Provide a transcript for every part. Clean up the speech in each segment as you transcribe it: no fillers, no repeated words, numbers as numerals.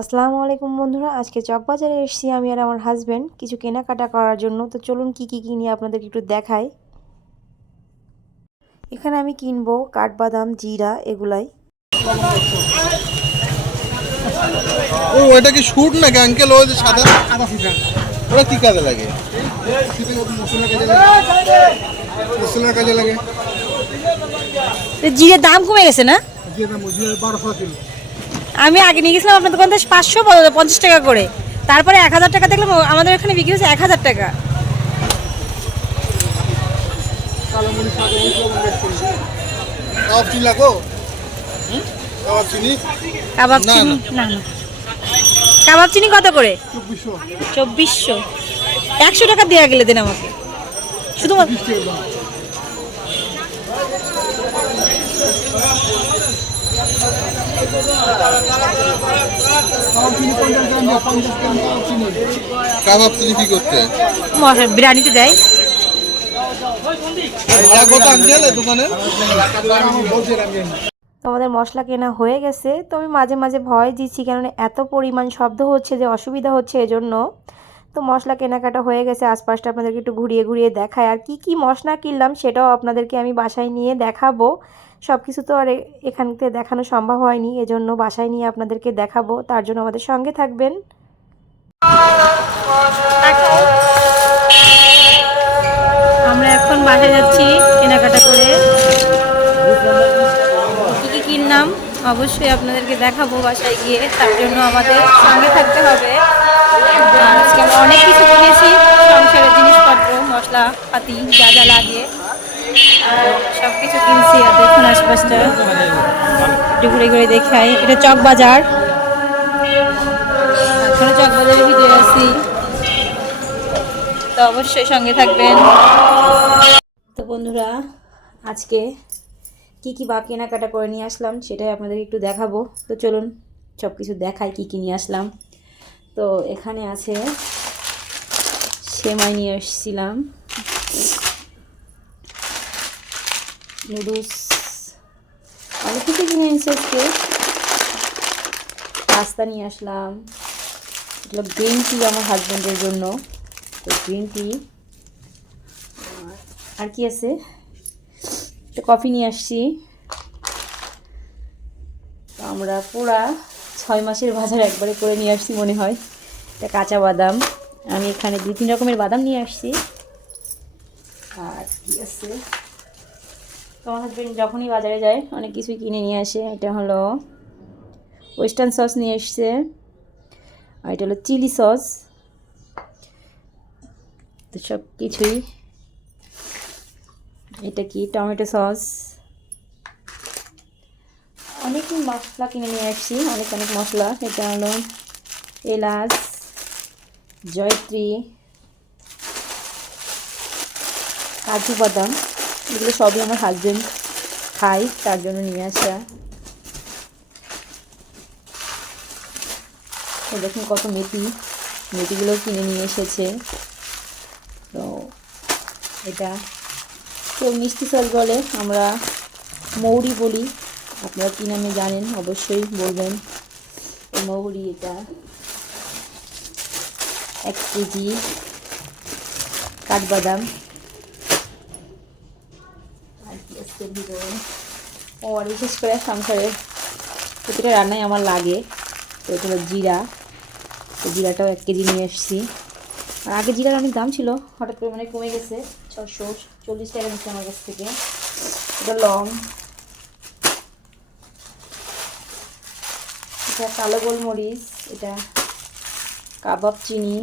আসসালামু আলাইকুম বন্ধুরা, আজকে চকবাজারে এসেছি আমি আর আমার হাজবেন্ড কিছু কেনাকাটা করার জন্য। তো চলুন কি কি কিনি আপনাদেরকে একটু দেখাই। এখানে আমি কিনবো কাঠবাদাম, জিরা এগুলাই। ও এটা কি শুট নাকি আঙ্কেল? ওই যে সাদা ওটা কি কাজে লাগে? মশলার কাজে লাগে। জিরের দাম কমে গেছে না? আমি আগে নিয়ে গেছিলাম আপনার দোকান থেকে 550 টাকা করে, তারপরে 1000 টাকা দেখলাম আমাদের এখানে বিক্রি হচ্ছে 1000 টাকা। কাবাব চিনি লাগো? কাবাব চিনি কাবাব না, চিনি না। না না, কাবাব চিনি কত করে? 2400। 100 টাকা দেওয়া গেলে দেন আমাকে শুধুমাত্র। কাবাব চিনি কি করতে? বিরিয়ানিতে দেয়। ভাড়া কত আঙ্কেল এই দোকানে? তো আমাদের মশলা কেনা হয়ে গেছে। তো আমি মাঝে মাঝে ভয় দিচ্ছি, কেননা এত পরিমাণ শব্দ হচ্ছে যে অসুবিধা হচ্ছে এজন্য। তো মশলা কেনাকাটা হয়ে গেছে, আশপাশটা আপনাদেরকে একটু ঘুরিয়ে ঘুরিয়ে দেখায়। আর কি কি মশলা কিনলাম সেটাও আপনাদেরকে আমি বাসায় নিয়ে দেখাবো। সব কিছু তো আর এখান থেকে দেখানো সম্ভব হয়নি, এজন্য বাসায় নিয়ে আপনাদেরকে দেখাবো। তার জন্য আমাদের সঙ্গে থাকবেন। আমরা এখন বাসায় যাচ্ছি কেনাকাটা করে। কী কী কিনলাম অবশ্যই আপনাদেরকে দেখাবো বাসায় গিয়ে, তার জন্য আমাদের সঙ্গে থাকতে হবে। আর আজকে আমরা অনেক কিছু কিনেছি, সংসারের জিনিসপত্র, মশলা পাতি যা যা লাগে সব কিছু কিনছি। আর দেখুন আশপাশটা একটু ঘুরে ঘুরে দেখাই। এটা চক বাজার, এখনো চক বাজারের ভিতরে আছি, তো অবশ্যই সঙ্গে থাকবেন। তো বন্ধুরা, আজকে কি কি বা কেনাকাটা করে নিয়ে আসলাম সেটাই আপনাদের একটু দেখাবো। তো চলুন সব কিছু দেখাই কি কি নিয়ে আসলাম। তো এখানে আছে সেমাই নিয়ে এসেছিলাম, নুডলস, অনেক কিছু কিনে এনেছি আজকে। পাস্তা নিয়ে আসলাম, এগুলো গ্রিন টি আমার হাজব্যান্ডের জন্য। তো গ্রিন টি, আর কি আছে, একটা কফি নিয়ে আসছি। তো আমরা পুরা 6 মাসের বাজার একবারে করে নিয়ে আসছি মনে হয়। এটা কাঁচা বাদাম, আমি এখানে 2-3 রকমের বাদাম নিয়ে আসছি। আর কি আছে, তোমার হাজবেন্ড যখনই বাজারে যায় অনেক কিছুই কিনে নিয়ে আসে। এটা হলো ওয়েস্টার্ন সস নিয়ে এসছে, আর এটা হলো চিলি সস। তো সব কিছুই, এটা কি টমেটো সস, অনেক মশলা কিনে নিয়ে আসছি, অনেক অনেক মশলা। এটা হলো এলাচ, জয়ত্রী, কাজু বাদাম, এগুলো সবই আমার হাজবেন্ড খায়, তার জন্য নিয়ে আসা। দেখুন কত মেথি, মেথিগুলো কিনে নিয়ে এসেছে। তো এটা কেউ মিষ্টি সস বলে, আমরা মৌরি বলি, আপনারা কী নামে জানেন অবশ্যই বলবেন। মৌরি, এটা 1 কেজি কাঠবাদাম। আর কি আসছে ভিতরে, ও আর বিশেষ করে সংসারের প্রতিটা রান্নায় আমার লাগে। তো এটা হলো জিরা, তো জিরাটাও 1 কেজি নিয়ে এসেছি। আর আগে জিরার অনেক দাম ছিল, হঠাৎ করে মানে কমে গেছে, 640 টাকা নিচ্ছে আমার কাছ থেকে। এটা লং, এটা কালো গোলমরিচ, এটা কাবাব চিনি,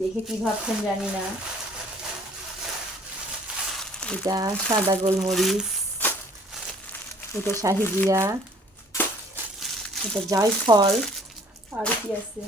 দেখে কি ভাবছেন জানি না। এটা সাদা গোলমরিচ, এটা শাহি জিরা, এটা জায়ফল। আর কি আছে,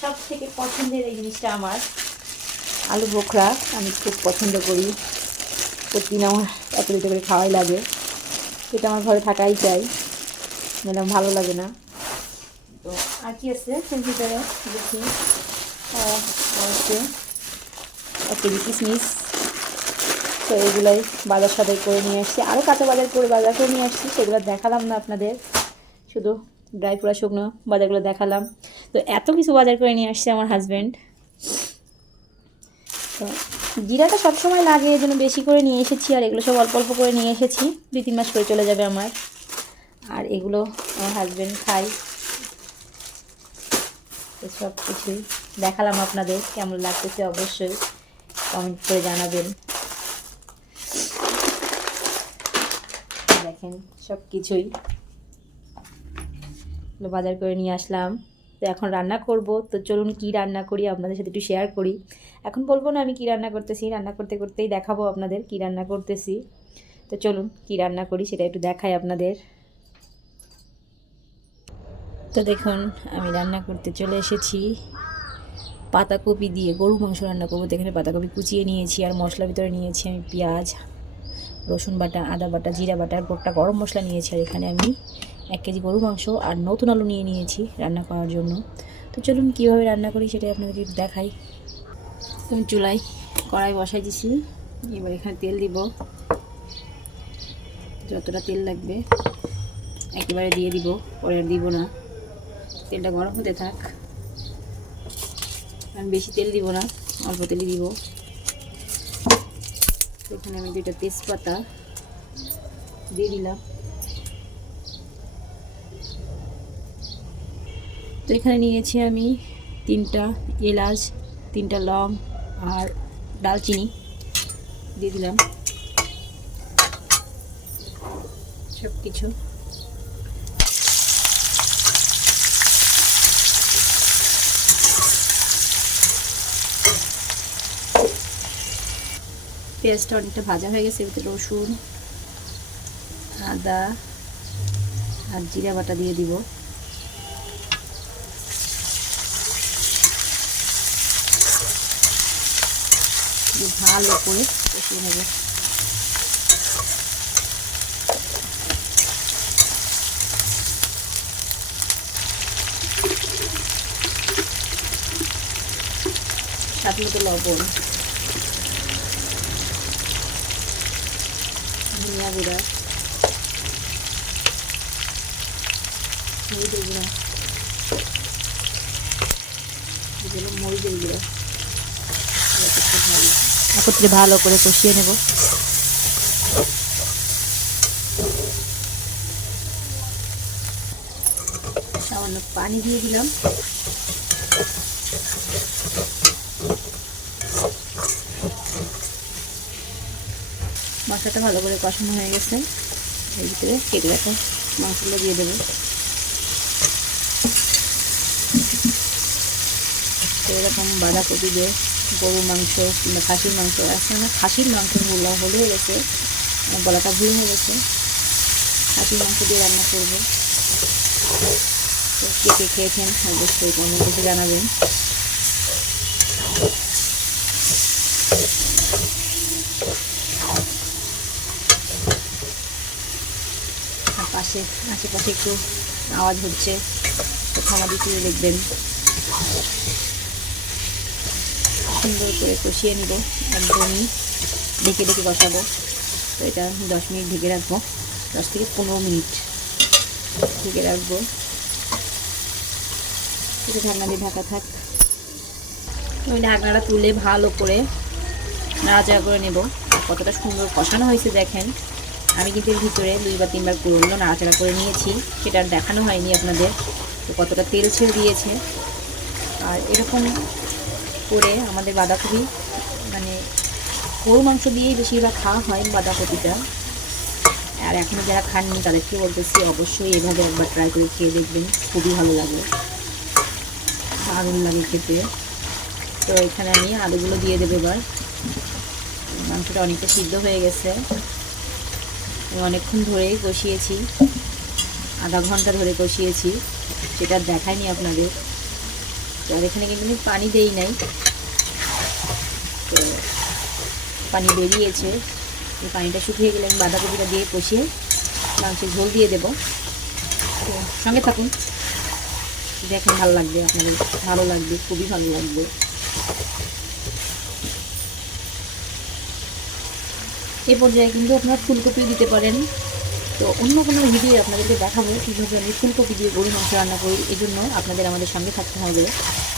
সব থেকে পছন্দের এই জিনিসটা আমার আলু বোখরা, আমি খুব পছন্দ করি, প্রতিদিন আমার 1 লিটার করে খাওয়াই লাগে। এটা আমার ঘরে থাকাই চাই, ম্যাডাম ভালো লাগে না। তো আর কি আছে এর ভিতরে দেখি, আছে 1 কেজি কিশমিশ। তো এগুলাই বাজার সদাই করে নিয়ে আসছি, আরও কাঁচা বাজার করে নিয়ে আসছি, সেগুলো দেখালাম না আপনাদের, শুধু ড্রাই পুরা শুকনো বাজারগুলো দেখালাম। তো এত কিছু বাজার করে নিয়ে আসছে আমার হাজব্যান্ড। তো জিরাটা সবসময় লাগে, এই জন্য বেশি করে নিয়ে এসেছি, আর এগুলো সব অল্প অল্প করে নিয়ে এসেছি, 2-3 মাস করে চলে যাবে আমার। আর এগুলো আমার হাজব্যান্ড খায়। তো সব কিছুই দেখালাম আপনাদের, কেমন লাগতেছে অবশ্যই কমেন্ট করে জানাবেন। দেখেন সব কিছুই বাজার করে নিয়ে আসলাম। তো এখন রান্না করব। তো চলুন কি রান্না করি আপনাদের সাথে একটু শেয়ার করি। এখন বলবো না আমি কি রান্না করতেছি, রান্না করতে করতেই দেখাবো আপনাদের কি রান্না করতেছি। তো চলুন কি রান্না করি সেটা একটু দেখাই আপনাদের। তো দেখুন আমি রান্না করতে চলে এসেছি। পাতাকপি দিয়ে গরু মাংস রান্না করবো। তো এখানে পাতাকপি কুচিয়ে নিয়েছি, আর মশলার ভিতরে নিয়েছি আমি পেঁয়াজ, রসুন বাটা, আদা বাটা, জিরা বাটা, আর গোটা গরম মশলা নিয়েছি। আর এখানে আমি 1 কেজি গরু মাংস আর নতুন আলু নিয়ে নিয়েছি রান্না করার জন্য। তো চলুন কীভাবে রান্না করি সেটাই আপনাদেরকে দেখাই। আমি চুলায় কড়াই বসাই দিছি, এবার এখানে তেল দিব, যতটা তেল লাগবে একেবারে দিয়ে দিব, পরে আর দিব না। তেলটা গরম হতে থাক, আমি বেশি তেল দিব না, অল্প তেলই দিব। এখানে আমি 2টা তেজপাতা দিয়ে দিলাম। তো এখানে নিয়েছি আমি 3টা এলাচ, 3টা লং আর দালচিনি দিয়ে দিলাম সব কিছু। পেঁয়াজটা অনেকটা ভাজা হয়ে গেছে, এতে রসুন, আদা আর জিরা বাটা দিয়ে দিব। ভালো করে কষিয়ে নেব। স্বাদ মতো লবণ, ধনিয়া গুঁড়া, হলুদের গুঁড়া, মরিচের গুঁড়া একত্রে ভালো করে কষিয়ে নেব। সামান্য পানি দিয়ে দিলাম। মশলাটা ভালো করে কষানো হয়ে গেছে, এর ভিতরে কেটে রাখা মাংসগুলো দিয়ে দেবো। এরকম বাঁধাকপি দিয়ে গরু মাংস কিংবা খাসির মাংস, এখন আমার খাসির মাংস ভুল হয়ে গেছে, গলাটা ভুল হয়ে গেছে, খাসির মাংস দিয়ে রান্না করবো। তো কে কে খেয়েছেন অবশ্যই কমেন্ট করে জানাবেন। আশেপাশে একটু আওয়াজ হচ্ছে, তো ক্ষমা দিয়ে দেখবেন। সুন্দর করে কষিয়ে নিব, একদমই ঢেকে ঢেকে বসাবো। তো এটা 10 মিনিট ঢেকে রাখবো, 10 থেকে 15 মিনিট ঢেকে রাখবো। এটা ঢাকনা দিয়ে ঢাকা থাক। ওই ঢাকনাটা তুলে ভালো করে নাড়াচাড়া করে নেব। আর কতটা সুন্দর কষানো হয়েছে দেখেন। আমি কিন্তু এর ভিতরে 2 বা 3 বার পুরনো নাড়াচাড়া করে নিয়েছি, সেটা আর দেখানো হয়নি আপনাদের। তো কতটা তেল ছেড়ে দিয়েছে। আর এরকম করে আমাদের বাঁধাকপি মানে গরু মাংস দিয়েই বেশিরভাগ খাওয়া হয় বাঁধাকপিটা। আর এখনও যারা খাননি তাদেরকে বলতেছি অবশ্যই এভাবে একবার ট্রাই করে খেয়ে দেখবেন, খুবই ভালো লাগে, দারুণ লাগে খেতে। তো এখানে আমি আলুগুলো দিয়ে দেবো এবার। মাংসটা অনেকটা সিদ্ধ হয়ে গেছে, অনেকক্ষণ ধরেই কষিয়েছি, আধা ঘন্টা ধরে কষিয়েছি, সেটা দেখায়নি আপনাদের। আর এখানে কিন্তু আমি পানি দেই নাই, তো পানি বেরিয়েছে। এই পানিটা শুকিয়ে গেলে আমি বাঁধাকপিটা দিয়ে কষিয়ে মাংসের ঝোল দিয়ে দেবো। তো সঙ্গে থাকুন, দেখেন ভালো লাগবে, আপনাদের ভালো লাগবে, খুবই ভালো লাগবে। এই পর্যায়ে কিন্তু আপনারা ফুলকপিও দিতে পারেন, তো অন্য কোনো ভিডিও আপনাদেরকে দেখাবো কীভাবে আমি ফুলকপি দিয়ে গরুর মাংস রান্না করি। এই জন্য আপনাদের আমাদের সঙ্গে থাকতে হবে,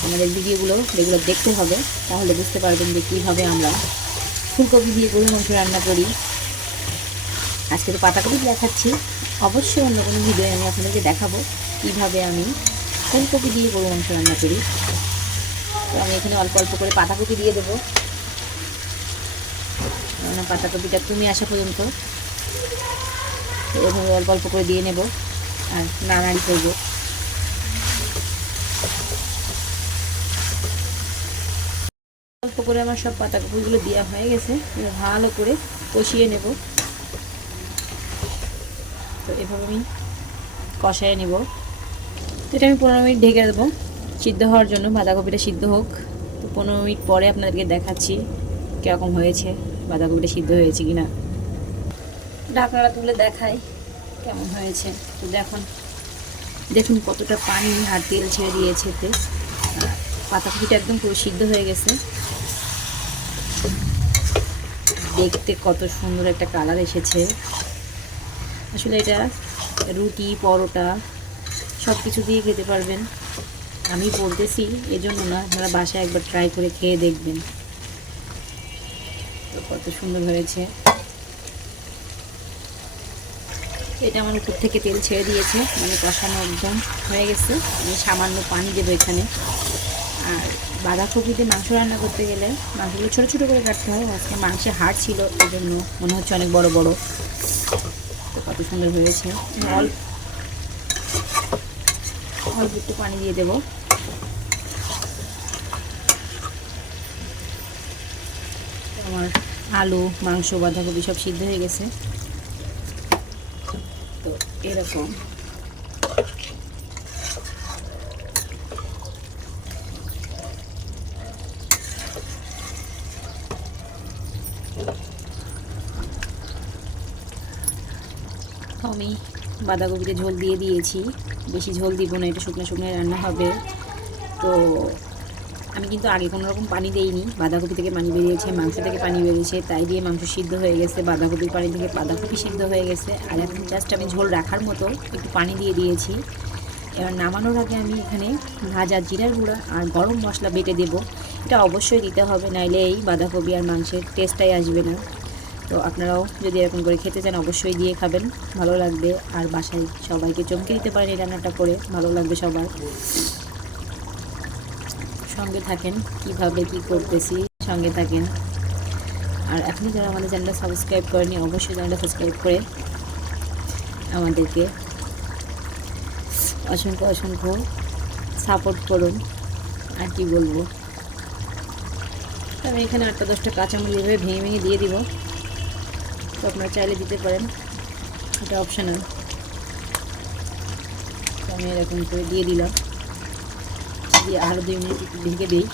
আমাদের ভিডিওগুলো রেগুলার দেখতে হবে, তাহলে বুঝতে পারবেন যে কীভাবে আমরা ফুলকপি দিয়ে গরুর মাংস রান্না করি। আজকে তো পাতাকপি দেখাচ্ছি, অবশ্যই অন্য কোনো ভিডিও আমি আপনাদেরকে দেখাবো কীভাবে আমি ফুলকপি দিয়ে গরুর মাংস রান্না করি। তো আমি এখানে অল্প অল্প করে পাতাকপি দিয়ে দেবো, পাতাকপিটা কমে আসা পর্যন্ত এভাবে অল্প অল্প করে দিয়ে নেব আর নাড়াড়ি করব। অল্প করে আমার সব পাতাকপিগুলো দেওয়া হয়ে গেছে, ভালো করে কষিয়ে নেব। তো এভাবে আমি কষায় নেব। তো এটা আমি 15 মিনিট ঢেকে দেবো সিদ্ধ হওয়ার জন্য, বাঁধাকপিটা সিদ্ধ হোক। তো 15 মিনিট পরে আপনাদেরকে দেখাচ্ছি কীরকম হয়েছে, বাঁধাকপিটা সিদ্ধ হয়েছে কিনা। ঢাকনাটা তুলে দেখাই কেমন হয়েছে। তো দেখুন কতটা পানি আর তেল ছেড়ে দিয়েছে এতে। পাতাকপিটা একদম পুরো সিদ্ধ হয়ে গেছে, দেখতে কত সুন্দর একটা কালার এসেছে। আসলে এটা রুটি, পরোটা সব কিছু দিয়ে খেতে পারবেন। আমি বলতেছি এজন্য না, আপনারা বাসায় একবার ট্রাই করে খেয়ে দেখবেন। তো কত সুন্দর হয়েছে। এটা আমার উপর থেকে তেল ছেড়ে দিয়েছে, মানে কষানো একদম হয়ে গেছে। আমি সামান্য পানি দেবো এখানে। আর বাঁধাকপিতে মাংস রান্না করতে গেলে মাংসগুলো ছোটো ছোটো করে কাটতে হয়। আজকে মাংসে হাড় ছিল, এই জন্য মনে হচ্ছে অনেক বড় বড়। তো কত সুন্দর হয়েছে। অল্প একটু পানি দিয়ে দেবো। আমার আলু, মাংস, বাঁধাকপি সব সিদ্ধ হয়ে গেছে। তো এরকম আমি বাঁধাকপিতে ঝোল দিয়ে দিয়েছি, বেশি ঝোল দিব না, এটা শুকনো শুকনো রান্না হবে। তো আমি কিন্তু আগে কোনো রকম পানি দেইনি, বাঁধাকপি থেকে পানি বেরিয়েছে, মাংস থেকে পানি বেরিয়েছে, তাই দিয়ে মাংস সিদ্ধ হয়ে গেছে, বাঁধাকপির পানি থেকে বাঁধাকপি সিদ্ধ হয়ে গেছে। আর এখন জাস্ট আমি ঝোল রাখার মতো একটু পানি দিয়ে দিয়েছি। এবার নামানোর আগে আমি এখানে ভাজা জিরার গুঁড়া আর গরম মশলা বেটে দেব। এটা অবশ্যই দিতে হবে, নাইলে এই বাঁধাকপি আর মাংসের টেস্টটাই আসবে না। তো আপনারাও যদি এরকম করে খেতে চান অবশ্যই দিয়ে খাবেন, ভালো লাগবে। আর বাসায় সবাইকে চমকে দিতে পারেন এই রান্নাটা করে, ভালো লাগবে সবার। সঙ্গে থাকেন, কিভাবে কি করতেছি সঙ্গে থাকেন। আর এখনও যারা আমাদের চ্যানেলটা সাবস্ক্রাইব করেনি অবশ্যই চ্যানেলটা সাবস্ক্রাইব করে আমাদেরকে অসংখ্য অসংখ্য সাপোর্ট করুন। আর কি বলবো, আমি এখানে 8-10টা কাঁচামরিচ এভাবে ভেঙে ভেঙে দিয়ে দিব। তো আপনারা চাইলে দিতে পারেন, এটা অপশনাল। তো আমি এরকম করে দিয়ে দিলাম, দিয়ে আরও 2 মিনিট ঢেকে দিই।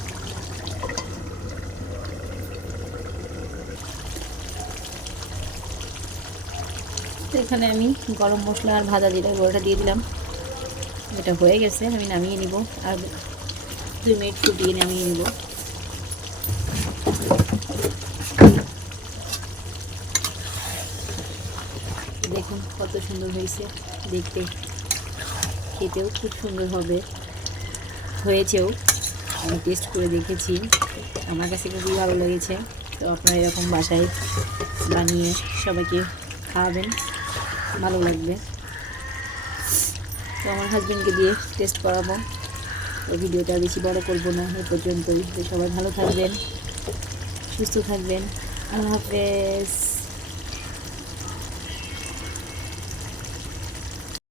তো এখানে আমি গরম মশলা আর ভাজা জিরা গুঁড়োটা দিয়ে দিলাম। এটা হয়ে গেছে, আমি নামিয়ে নিব। আর 2 মিনিট ফুটিয়ে নামিয়ে নিব। দেখুন কত সুন্দর হয়েছে দেখতে, খেতেও খুব সুন্দর হয়েছেও। আমি টেস্ট করে দেখেছি, আমার কাছে খুবই ভালো লেগেছে। তো আপনারা এরকম বাসায় বানিয়ে সবাইকে খাওয়াবেন, ভালো লাগবে। তো আমার হাজবেন্ডকে দিয়ে টেস্ট করাবো। তো ভিডিওটা বেশি বড় করবো না, এ পর্যন্তই। তো সবাই ভালো থাকবেন, সুস্থ থাকবেন। আল্লাহ হাফেজ।